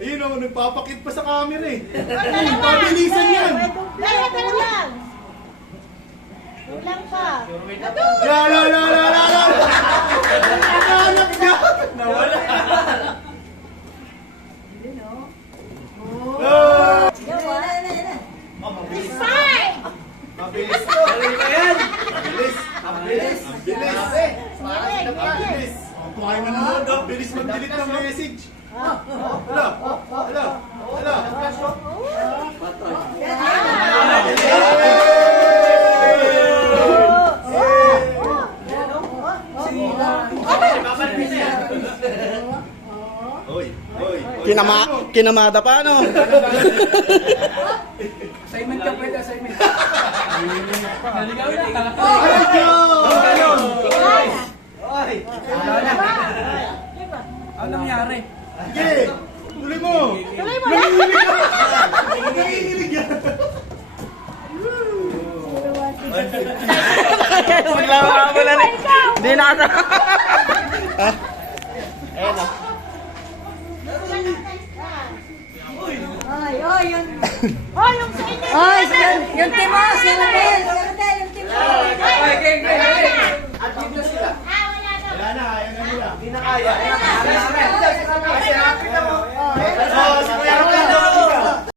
Ayun o, nagpapakit pa sa camera eh. Pabilisan yan. Kulang. Kulang pa. La. Nahanap niya. Nawala. Mabilis. Mabilis to. Mabilis. Mabilis. Mabilis. Kumain na naman daw. Bilis mag-delete ng message. Hala. Kinamada pa, no? Assignment ka pwede, assignment. Ano nangyari? Sige, tuloy mo. Tuloy mo lang. Nanginginig yan. Maglama mo na rin. Hindi na ata. Ayan o. Yung sa inyo. Yung timo, si Rodel. Yung timo. Okay,